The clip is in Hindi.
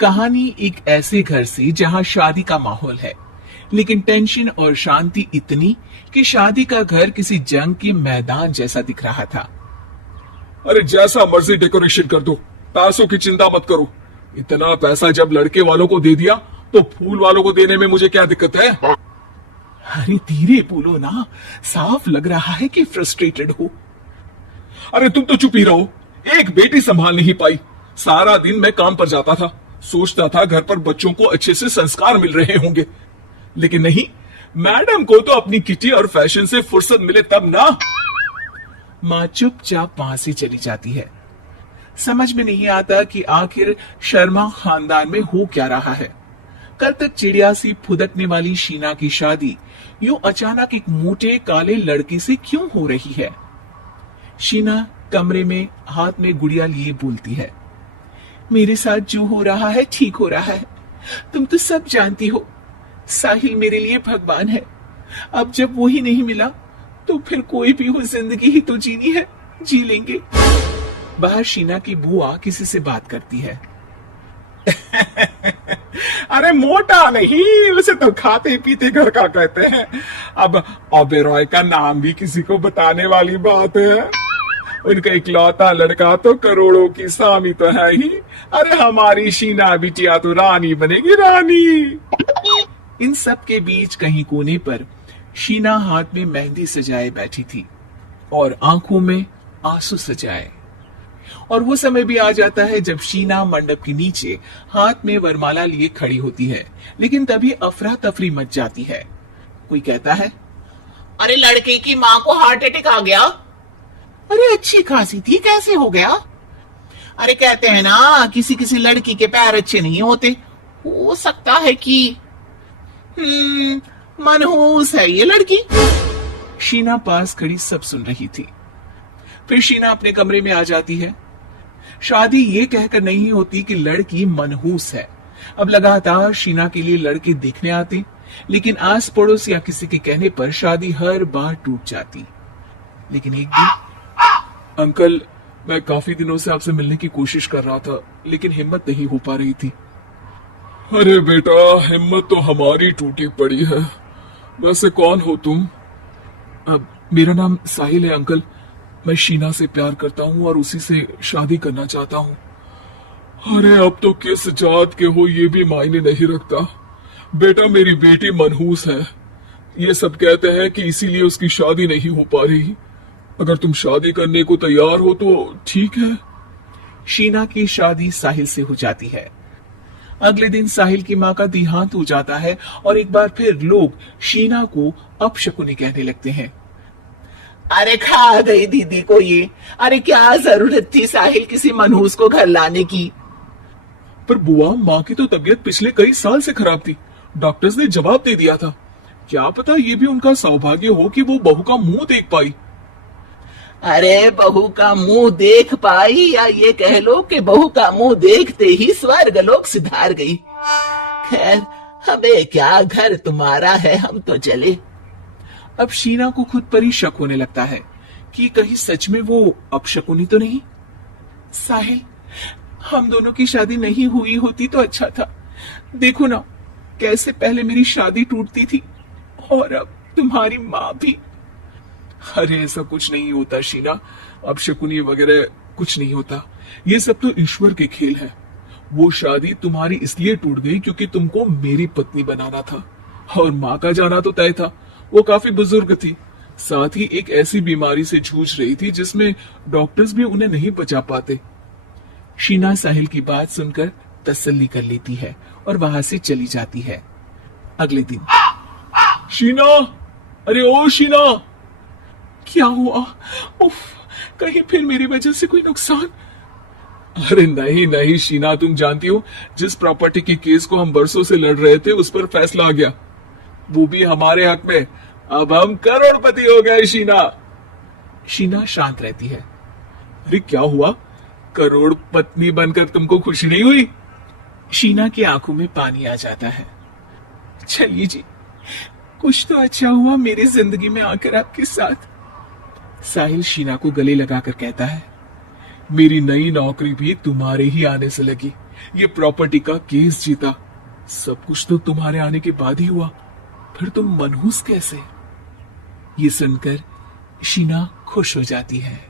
कहानी एक ऐसे घर से जहां शादी का माहौल है, लेकिन टेंशन और शांति इतनी कि शादी का घर किसी जंग के मैदान जैसा दिख रहा था। अरे जैसा मर्जी डेकोरेशन कर दो, पैसों की चिंता मत करो। इतना पैसा जब लड़के वालों को दे दिया तो फूल वालों को देने में मुझे क्या दिक्कत है? अरे धीरे बोलो ना, साफ लग रहा है कि फ्रस्ट्रेटेड हो। अरे तुम तो चुप ही रहो। एक बेटी संभाल नहीं पाई। सारा दिन मैं काम पर जाता था, सोचता था घर पर बच्चों को अच्छे से संस्कार मिल रहे होंगे, लेकिन नहीं, मैडम को तो अपनी किटी और फैशन से फुर्सत मिले तब ना। माँ चुपचाप वहां से चली जाती है। समझ में नहीं आता कि आखिर शर्मा खानदान में हो क्या रहा है। कल तक चिड़िया सी फुदकने वाली शीना की शादी यूं अचानक एक मोटे काले लड़के से क्यों हो रही है। शीना कमरे में हाथ में गुड़िया लिए बोलती है, मेरे साथ जो हो रहा है ठीक हो रहा है। तुम तो सब जानती हो, साहिल मेरे लिए भगवान है। अब जब वो ही नहीं मिला तो फिर कोई भी हो, जिंदगी ही तो जीनी है, जी लेंगे। बाहर शीना की बुआ किसी से बात करती है। अरे मोटा नहीं, उसे तो खाते पीते घर का कहते हैं। अब ओबेरॉय का नाम भी किसी को बताने वाली बात है। उनका इकलौता लड़का तो करोड़ों की स्वामी तो है ही। अरे हमारी शीना बिटिया तो रानी बनेगी, रानी। इन सब के बीच कहीं कोने पर शीना हाथ में मेहंदी सजाए बैठी थी और आंखों में आंसू सजाए। और वो समय भी आ जाता है जब शीना मंडप के नीचे हाथ में वरमाला लिए खड़ी होती है, लेकिन तभी अफरा तफरी मच जाती है। कोई कहता है, अरे लड़के की माँ को हार्ट अटैक आ गया। अरे अच्छी खासी थी, कैसे हो गया? अरे कहते हैं ना, किसी किसी लड़की के पैर अच्छे नहीं होते, हो सकता है कि मनहूस है ये लड़की। शीना पास खड़ी सब सुन रही थी। फिर शीना अपने कमरे में आ जाती है। शादी ये कहकर नहीं होती कि लड़की मनहूस है। अब लगातार शीना के लिए लड़के देखने आते, लेकिन आस पड़ोस या किसी के कहने पर शादी हर बार टूट जाती। लेकिन एक दिन, अंकल, मैं काफी दिनों से आपसे मिलने की कोशिश कर रहा था, लेकिन हिम्मत नहीं हो पा रही थी। अरे बेटा, हिम्मत तो हमारी टूटी पड़ी है। वैसे कौन हो तुम? मेरा नाम साहिल है अंकल। मैं शीना से प्यार करता हूँ और उसी से शादी करना चाहता हूँ। अरे अब तो किस जात के हो ये भी मायने नहीं रखता। बेटा, मेरी बेटी मनहूस है। ये सब कहते हैं कि इसीलिए उसकी शादी नहीं हो पा रही। अगर तुम शादी करने को तैयार हो तो ठीक है। शीना की शादी साहिल से हो जाती है। अगले दिन साहिल की माँ का देहांत हो जाता है और एक बार फिर लोग शीना को अपशकुनी कहने लगते हैं। अरे खा गई दीदी को ये। अरे क्या जरूरत थी साहिल किसी मनहूस को घर लाने की। पर बुआ, माँ की तो तबीयत पिछले कई साल से खराब थी। डॉक्टर्स ने जवाब दे दिया था। क्या पता ये भी उनका सौभाग्य हो कि वो बहू का मुंह देख पाई। अरे बहू का मुंह देख पाई, या ये कह लो कि बहू का मुंह देखते ही स्वर्ग लोक सिधार गई। खैर, हमें क्या, घर तुम्हारा है, हम तो चले। अब शीना को खुद पर ही शक होने लगता है कि कहीं सच में वो अपशकुनी तो नहीं। साहिल, हम दोनों की शादी नहीं हुई होती तो अच्छा था। देखो ना, कैसे पहले मेरी शादी टूटती थी और अब तुम्हारी माँ भी। अरे ऐसा कुछ नहीं होता शीना, अपशकुनी वगैरह कुछ नहीं होता। ये सब तो ईश्वर के खेल है। वो शादी तुम्हारी इसलिए टूट गई क्योंकि तुमको मेरी पत्नी बनाना था, और माँ का जाना तो तय था। वो काफी बुजुर्ग थी, साथ ही एक ऐसी बीमारी से जूझ रही थी जिसमें डॉक्टर्स भी उन्हें नहीं बचा पाते। शीना साहिल की बात सुनकर तसल्ली कर लेती है और वहां से चली जाती है। अगले दिन, शीना, अरे ओ शीना। क्या हुआ? उफ, कहीं फिर मेरी वजह से कोई नुकसान? अरे नहीं नहीं शीना, तुम जानती हो, जिस प्रॉपर्टी के केस को हम बरसों से लड़ रहे थे उस पर फैसला आ गया, वो भी हमारे हक में। अब हम करोड़पति हो गए शीना। शीना शांत रहती है। अरे क्या हुआ? करोड़ पत्नी बनकर तुमको खुशी नहीं हुई? शीना की आंखों में पानी आ जाता है। चलिए जी, कुछ तो अच्छा हुआ मेरी जिंदगी में आकर आपके साथ। साहिल शीना को गले लगाकर कहता है, मेरी नई नौकरी भी तुम्हारे ही आने से लगी। ये प्रॉपर्टी का केस जीता। सब कुछ तो तुम्हारे आने के बाद ही हुआ, फिर तुम मनहूस कैसे? ये सुनकर शीना खुश हो जाती है।